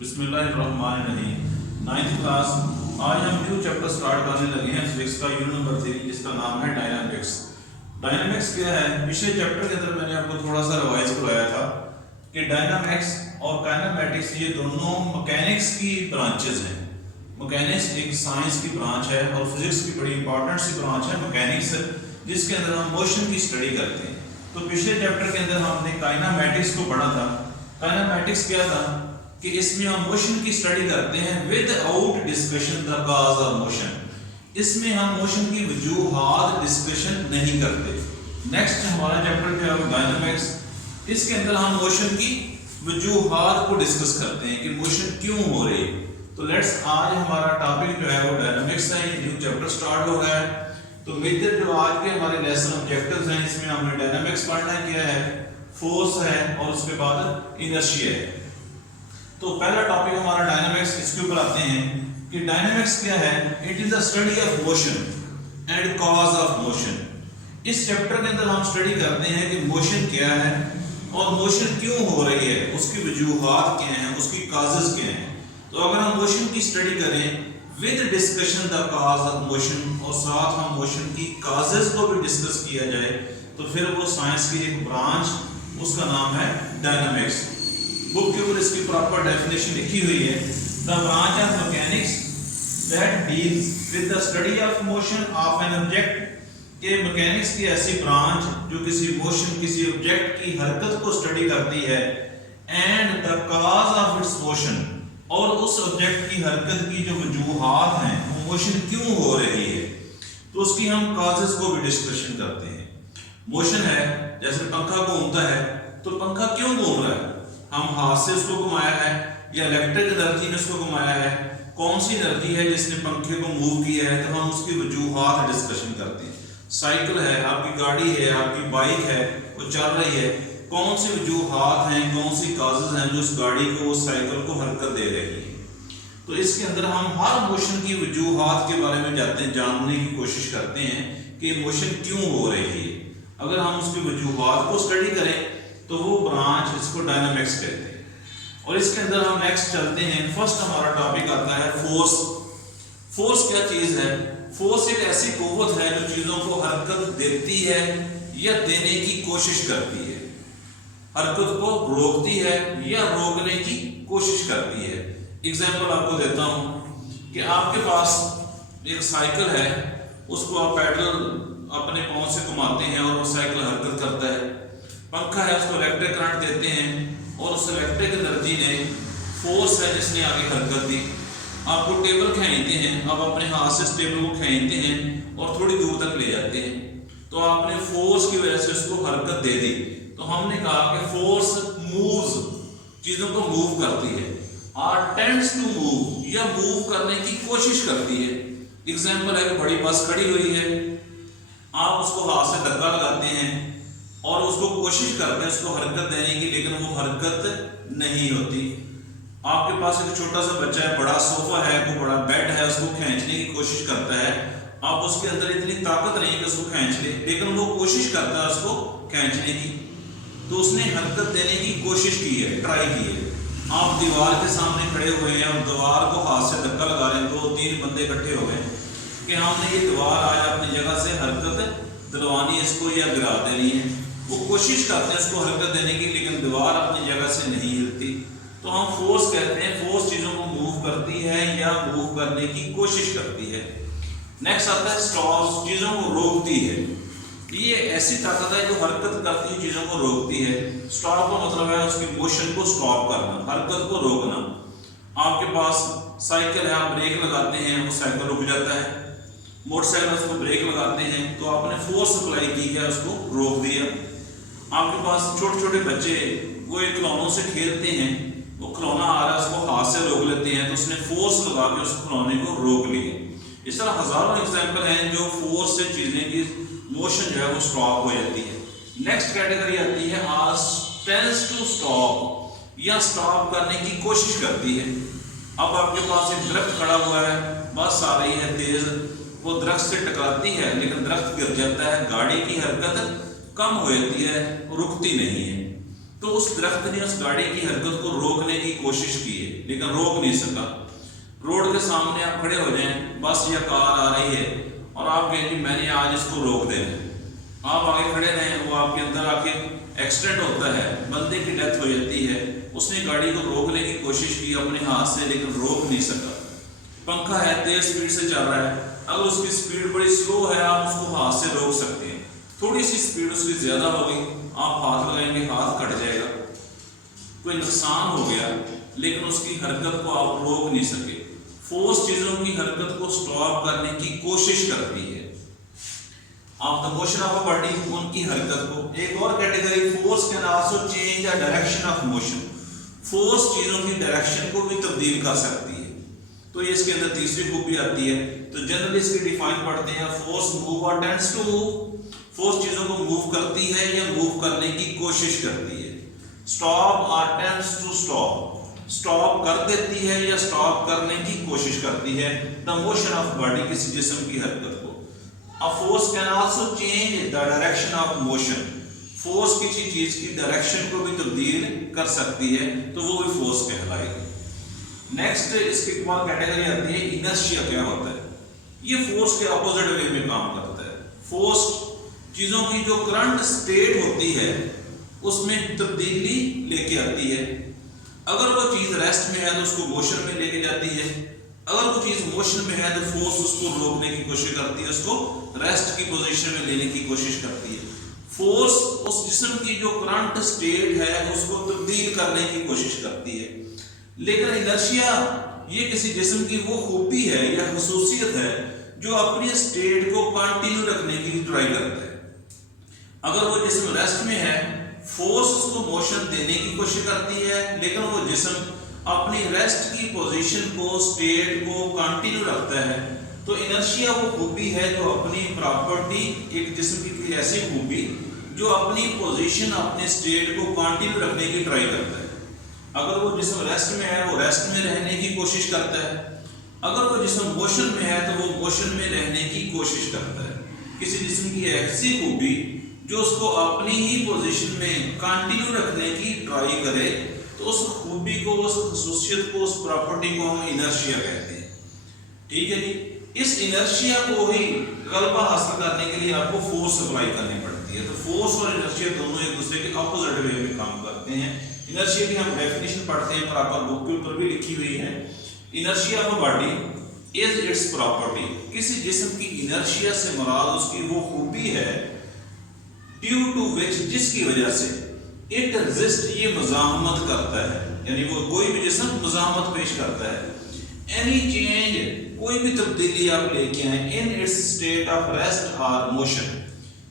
بسم اللہ الرحمن الرحیم 9th کلاس آج ہم نیو چیپٹر سٹارٹ کرنے لگے ہیں فزکس کا یونٹ نمبر 3 جس کا نام ہے ڈائنامکس۔ ڈائنامکس کیا ہے؟ پچھلے چیپٹر کے اندر میں نے آپ کو تھوڑا سا ریوائز کرایا تھا کہ ڈائنامکس اور کائنامیٹکس یہ دونوں مکینکس کی برانچز ہیں۔ مکینکس ایک سائنس کی برانچ ہے اور فزکس کی بڑی امپورٹنٹ سی برانچ ہے مکینکس، جس کے اندر ہم موشن کی اسٹڈی کرتے ہیں۔ تو پچھلے چیپٹر کے اندر ہم نے کائنامیٹکس کو پڑھا تھا۔ کائنامیٹکس کیا تھا کہ اس میں ہم موشن کی اسٹڈی کرتے ہیں without discussion the cause of motion. اس میں ہم موشن کی وجوہات ڈسکشن نہیں کرتے۔ نیکسٹ ہمارا چیپٹر کیا ہے؟ ڈائنامکس۔ اس کے اندر ہم موشن کی وجوہات کو ڈسکس کرتے ہیں کہ موشن کیوں ہو رہی ہے۔ تو لیٹس آج ہمارا ٹاپک جو ہے وہ ڈائنامکس ہے، نیو چیپٹر سٹارٹ ہو رہا ہے۔ تو میجر جو آج کے ہمارے لیسن آبجیکٹیوز ہیں، اس میں ہم نے ڈائنامکس پڑھنا کیا ہے، فورس ہے اور اس کے بعد انرشیا ہے۔ تو پہلا ٹاپک ہمارا ڈائنامکس، اس کے اوپر آتے ہیں کہ ڈائنامکس کیا ہے؟ It is the study of motion and cause of motion. اس چیپٹر کے اندر ہم اسٹڈی کرتے ہیں کہ موشن کیا ہے اور موشن کیوں ہو رہی ہے، اس کی وجوہات کیا ہیں، اس کی کازز کیا ہیں۔ تو اگر ہم موشن کی اسٹڈی کریں with discussion the cause of motion اور ساتھ ہم موشن کی کازز کو بھی ڈسکس کیا جائے تو پھر وہ سائنس کی ایک برانچ، اس کا نام ہے ڈائنامکس۔ بک کے اوپر اس کی پراپر ڈیفینیشن لکھی ہوئی ہے، the branch of mechanics that deals with the study of motion of an object. کہ مکینکس کی ایسی برانچ جو کسی موشن، کسی آبجیکٹ کی حرکت کو اسٹڈی کرتی ہے، and the cause of its motion, اور اس آبجیکٹ کی حرکت کی جو وجوہات ہیں، وہ موشن کیوں ہو رہی ہے، تو اس کی ہم کازز کو بھی ڈسکشن کرتے ہیں۔ موشن ہے، جیسے پنکھا گھومتا ہے تو پنکھا کیوں گھوم رہا ہے؟ ہم ہاتھ سے اس کو گھمایا ہے یا الیکٹرک انرجی نے اس کو گھمایا ہے؟ کون سی انرجی ہے جس نے پنکھے کو موو کیا ہے؟ تو ہم اس کی وجوہات ڈسکشن کرتے ہیں۔ سائیکل ہے، آپ کی گاڑی ہے، آپ کی بائک ہے، وہ چل رہی ہے، کون سی وجوہات ہیں، کون سی کازز ہیں جو اس گاڑی کو، اس سائیکل کو حرکت دے رہی ہے۔ تو اس کے اندر ہم ہر موشن کی وجوہات کے بارے میں جاننے کی کوشش کرتے ہیں کہ موشن کیوں ہو رہی ہے۔ اگر ہم اس کی وجوہات کو اسٹڈی کریں تو وہ برانچ، اس کو ڈائنامکس کہتے ہیں۔ اور اس کے اندر ہم نیکسٹ چلتے ہیں، فرسٹ ہمارا ٹاپک آتا ہے فورس۔ فورس کیا چیز ہے؟ فورس ایک ایسی قوت ہے جو چیزوں کو حرکت دیتی ہے یا دینے کی کوشش کرتی ہے، حرکت کو روکتی ہے یا روکنے کی کوشش کرتی ہے۔ اگزامپل آپ کو دیتا ہوں کہ آپ کے پاس ایک سائیکل ہے، اس کو آپ پیڈل اپنے پاؤں سے گھماتے ہیں اور وہ سائیکل حرکت کرتا ہے۔ پنکھا ہے، اس کو الیکٹرک کرنٹ دیتے ہیں اور اس الیکٹرک انرجی نے، فورس ہے جس نے آگے حرکت دی۔ آپ کو ٹیبل کھینچتے ہیں، آپ اپنے ہاتھ سے اس ٹیبل کو کھینچتے ہیں اور تھوڑی دور تک لے جاتے ہیں، تو آپ نے فورس کی وجہ سے اس کو حرکت دے دی۔ تو ہم نے کہا کہ فورس مووز، چیزوں کو موو کرتی ہے، اور ٹینڈس ٹو موو، یا موو کرنے کی کوشش کرتی ہے۔ ایگزامپل ہے کہ بڑی بس کھڑی ہوئی ہے، آپ اس کو ہاتھ سے دھکا لگاتے ہیں اور اس کو کوشش کرتے ہیں اس کو حرکت دینے کی، لیکن وہ حرکت نہیں ہوتی۔ آپ کے پاس ایک چھوٹا سا بچہ ہے، بڑا صوفہ ہے، کوئی بڑا بیڈ ہے، اس کو کھینچنے کی کوشش کرتا ہے، آپ اس کے اندر اتنی طاقت نہیں کہ اس کو کھینچ لے، لیکن وہ کوشش کرتا ہے اس کو کھینچنے کی، تو اس نے حرکت دینے کی کوشش کی ہے، ٹرائی کی ہے۔ آپ دیوار کے سامنے کھڑے ہوئے ہیں اور دیوار کو ہاتھ سے دھکا لگا رہے ہیں، 2-3 بندے اکٹھے ہو گئے کہ ہم نے یہ دیوار آج اپنی جگہ سے حرکت دلوانی ہے اس کو، یا گرا دینی ہے۔ وہ کوشش کرتے ہیں اس کو حرکت دینے کی، لیکن دیوار اپنی جگہ سے نہیں ہلتی، تو ہم فورس کہتے ہیں۔ فورس چیزوں کو موو کرتی ہے یا موو کرنے کی کوشش کرتی ہے۔ نیکسٹ آتا ہے سٹاپ، چیزوں کو روکتی ہے۔ یہ ایسی طاقت ہے جو حرکت کرتی ہے، چیزوں کو روکتی ہے۔ سٹاپ کا مطلب ہے اس کی موشن کو سٹاپ کرنا، حرکت کو روکنا۔ آپ کے پاس سائیکل ہے، آپ بریک لگاتے ہیں، وہ سائیکل رک جاتا ہے۔ موٹر سائیکل اس کو بریک لگاتے ہیں تو آپ نے فورس اپلائی کی ہے، اس کو روک دیا۔ آپ کے پاس چھوٹے چھوٹے بچے وہ ایک کھلونوں سے کھیلتے ہیں، وہ کھلونا آ رہا ہے، اس کو ہاتھ سے روک لیتے ہیں، تو اس نے فورس لگا کے اس کھلونے کو روک لیا۔ اس طرح ہزاروں ایگزامپل ہیں جو فورس سے چیزیں کی موشن جو ہے وہ سٹاپ ہو جاتی ہے۔ نیکسٹ کیٹیگری آتی ہے ٹینڈس ٹو سٹاپ، یا سٹاپ کرنے کی کوشش کرتی ہے۔ اب آپ کے پاس ایک درخت کھڑا ہوا ہے، بس آ رہی ہے تیز، وہ درخت سے ٹکراتی ہے لیکن درخت گر جاتا ہے، گاڑی کی حرکت کم ہو جاتی ہے، رکتی نہیں ہے۔ تو اس درخت نے اس گاڑی کی حرکت کو روکنے کی کوشش کی ہے لیکن روک نہیں سکا. روڈ کے سامنے آپ کھڑے ہو جائیں, بس یا کار آ رہی ہے اور آپ کہیں جی میں نے آج اس کو روک دینا, آپ آگے کھڑے رہیں, وہ آپ کے اندر آ کے ایکسیڈنٹ ہوتا ہے, بندے کی ڈیتھ ہو جاتی ہے. اس نے گاڑی کو روکنے کی کوشش کی اپنے ہاتھ سے لیکن روک نہیں سکا. پنکھا ہے, تیز سپیڈ سے چل رہا ہے, اگر اس کی سپیڈ بڑی سلو ہے آپ اس کو ہاتھ سے روک سکتے ہیں. تھوڑی سی سپیڈ اس کی زیادہ ہو گئی, آپ ہاتھ لگائیں گے ہاتھ کٹ جائے گا, کوئی نقصان ہو گیا, لیکن اس کی حرکت کو آپ روک نہیں سکے. فورس چیزوں کی حرکت کو سٹاپ کرنے کی کوشش کرتی ہے. آپ the motion of a body, ان کی حرکت کو. ایک اور category, force can also change the direction of motion. Force چیزوں کی ڈائریکشن کو بھی تبدیل کر سکتی ہے. تو یہ اس کے اندر تیسری خوبی آتی ہے. تو جنرلی اس کی ڈیفائن پڑھتے ہیں, فورس موو اور ٹینڈس ٹو موو. فورس چیزوں کو موو کرتی ہے یا موو کرنے کی کوشش کرتی ہے. اسٹاپ اور ٹینڈس ٹو اسٹاپ, اسٹاپ کر دیتی ہے یا اسٹاپ کرنے کی کوشش کرتی ہے. دا موشن آف باڈی, کسی جسم کی حرکت کو. A force can also change the direction of motion. Force کسی چیز کی ڈائریکشن کو بھی تبدیل کر سکتی ہے تو وہ بھی فورس کہلائے گی. نیکسٹ اس کے بعد کیٹیگری آتی ہے انرشیا. کیا ہوتا ہے؟ یہ فورس کے اپوزٹ وے میں کام کرتا ہے. فورس چیزوں کی جو کرنٹ اسٹیٹ ہوتی ہے اس میں تبدیلی لے کے آتی ہے. اگر وہ چیز ریسٹ میں ہے تو اس کو موشن میں لے کے جاتی ہے, اگر وہ چیز موشن میں ہے تو فورس اس کو روکنے کی کوشش کرتی ہے, اس کو ریسٹ کی پوزیشن میں لینے کی کوشش کرتی ہے. فورس اس جسم کی جو کرنٹ اسٹیٹ ہے اس کو تبدیل کرنے کی کوشش کرتی ہے. لیکن انرشیا یہ کسی جسم کی وہ خوبی ہے یا خصوصیت ہے جو اپنی اسٹیٹ کو کنٹینیو رکھنے کی ٹرائی کرتا ہے. اگر وہ جسم ریسٹ میں ہے, فورس اس کو موشن دینے کی کوشش کرتی ہے, لیکن وہ جسم اپنی ریسٹ کی پوزیشن کو, اسٹیٹ کو کنٹینیو رکھتا ہے. تو انرشیا وہ خوبی ہے جو اپنی پراپرٹی, ایک جسم کی کوئی ایسی خوبی جو اپنی پوزیشن, اپنے اسٹیٹ کو کنٹینیو رکھنے کی ٹرائی کرتا ہے. اگر وہ جسم ریسٹ میں ہے وہ ریسٹ میں رہنے کی کوشش کرتا ہے, اگر وہ جسم موشن میں ہے تو وہ موشن میں رہنے کی کوشش کرتا ہے. کسی جسم کی ایسی خوبی جو اس کو اپنی ہی پوزیشن میں کنٹینیو رکھنے کی ٹرائی کرے تو اس خوبی کو, اس خصوصیت کو, اس پراپرٹی کو ہم انرشیا کہتے ہیں. ٹھیک ہے جی. اس انرشیا کو ہی غلبہ حاصل کرنے کے لیے آپ کو فورس سپلائی کرنی پڑتی ہے. تو فورس اور انرشیا دونوں ایک دوسرے کے اپوزٹ وے میں کام کرتے ہیں. انرشیا کی ہم ڈیفینیشن پڑھتے ہیں, پراپر بک کے اوپر بھی لکھی ہوئی ہے. Inertia of a body is its property. کسی جسم کی انرشیا سے مراد اس کی وہ خوبی ہے ڈیو ٹو وچ, جس کی وجہ سے اٹ ایگزسٹ, یہ مزاحمت کرتا ہے, یعنی وہ کوئی بھی جسم مزاحمت پیش کرتا ہے. اینی چینج, کوئی بھی تبدیلی آپ لے کے آئیں, in its state of rest اور موشن,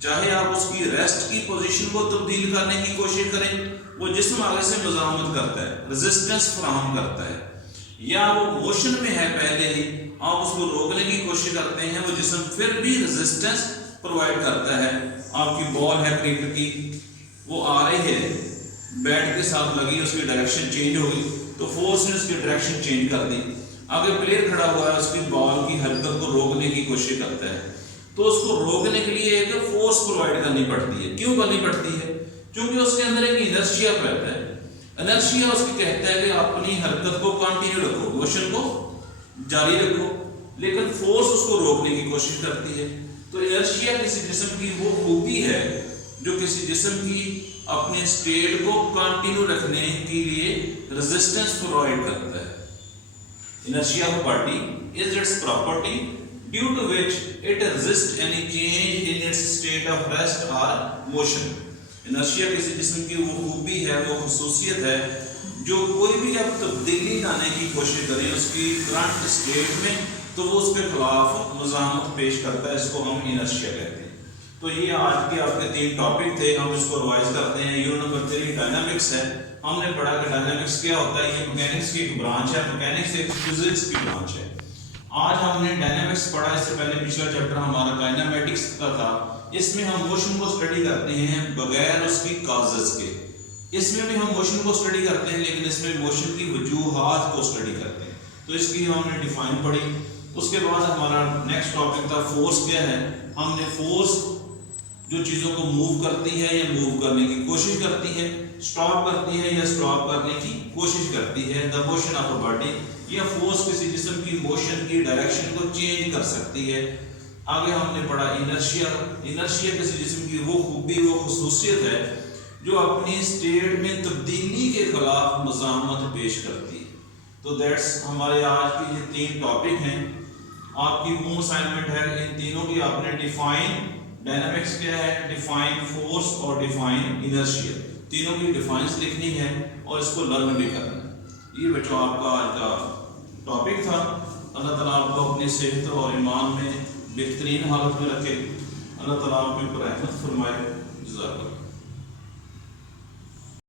چاہے آپ اس کی ریسٹ کی پوزیشن کو تبدیل کرنے کی کوشش کریں, وہ جسم آگے سے مزاحمت کرتا ہے, ریزسٹنس فراہم کرتا ہے, یا وہ موشن میں ہے پہلے ہی, آپ اس کو روکنے کی کوشش کرتے ہیں, وہ جسم پھر بھی ریزسٹنس پرووائڈ کرتا ہے. آپ کی بال ہے کرکٹ کی, وہ آ رہی ہے, بیٹ کے ساتھ لگی, اس کی ڈائریکشن چینج ہوگی تو فورس نے اس کی ڈائریکشن چینج کر دی. آگے پلیئر کھڑا ہوا ہے, اس کی بال کی حرکت کو روکنے کی کوشش کرتا ہے, تو اس کو روکنے کے لیے ایک فورس پرووائڈ کرنی پڑتی ہے. کیوں کرنی پڑتی ہے؟ کیونکہ اس کے اندر ایک انرشیا رہتا ہے. انرشیا اس کی کہتا ہے کہ اپنی حرکت کو کنٹینیو رکھو, موشن کو جاری رکھو, لیکن فورس اس کو روکنے کی کوشش کرتی ہے. تو انرشیا کسی جسم کی وہ خوبی ہے جو کسی جسم کی اپنے اسٹیٹ کو کنٹینیو رکھنے کے لیے ریزسٹنس پرووائڈ کرتا ہے. Inertia of a body is its property due to which it resists any change in its state of rest or motion. Inertia کسی جسم کی وہ خوبی ہے, وہ خصوصیت ہے جو کوئی بھی آپ تبدیلی لانے کی کوشش کریں اس کی کرنٹ اسٹیٹ میں تو وہ اس کے خلاف مزاحمت پیش کرتا ہے. اس کو ہم انرشیا کہتے ہیں. تو یہ آج کے آپ کے 3 ٹاپک تھے, ہم اس کو ریوائز کرتے ہیں. یونٹ نمبر 3 ڈائنامکس ہے. ہم نے پڑھا کہ ڈائنامکس کیا ہوتا ہے, یہ میکینکس کی ایک برانچ ہے, میکینکس ایک فزکس کی برانچ ہے. آج ہم نے ڈائنامکس پڑھا, اس سے پہلے پچھلا چیپٹر ہمارا کائنامیٹکس کا تھا. اس میں ہم موشن کو اسٹڈی کرتے ہیں بغیر اس کی کازز کے. اس میں بھی ہم موشن کو اسٹڈی کرتے ہیں لیکن اس میں موشن کی وجوہات کو اسٹڈی کرتے ہیں. تو اس کی ہم نے ڈیفائن پڑھی. اس کے بعد ہمارا نیکسٹ ٹاپک تھا فورس کیا ہے. ہم نے فورس جو چیزوں کو موو کرتی ہے یا موو کرنے کی کوشش کرتی ہے اسٹاپ کرتی ہے یا اسٹاپ کرنے کی کوشش کرتی ہے. The motion of a body, یہ فورس کسی جسم کی موشن کی ڈائریکشن کو چینج کر سکتی ہے. آگے ہم نے پڑھا انرشیا. انرشیا کسی جسم کی وہ خوبی وہ خصوصیت ہے جو اپنی اسٹیٹ میں تبدیلی کے خلاف مزاحمت پیش کرتی ہے. تو دیٹس ہمارے آج کی یہ 3 ٹاپک ہیں. آپ کی ہوم اسائنمنٹ ہے ان تینوں کی آپ نے ڈیفائن ڈائنامکس کیا ہے, ڈیفائن فورس اور ڈیفائن انرشیا, تینوں کی ڈیفائنس لکھنی ہے اور اس کو لرن بھی کرنا ہے. یہ بچوں آپ کا آج کا ٹاپک تھا. اللہ تعالیٰ آپ کو اپنی صحت اور ایمان میں بہترین حالت میں رکھے. اللہ تعالیٰ آپ کے اوپر رحمت فرمائے. جزاک اللہ.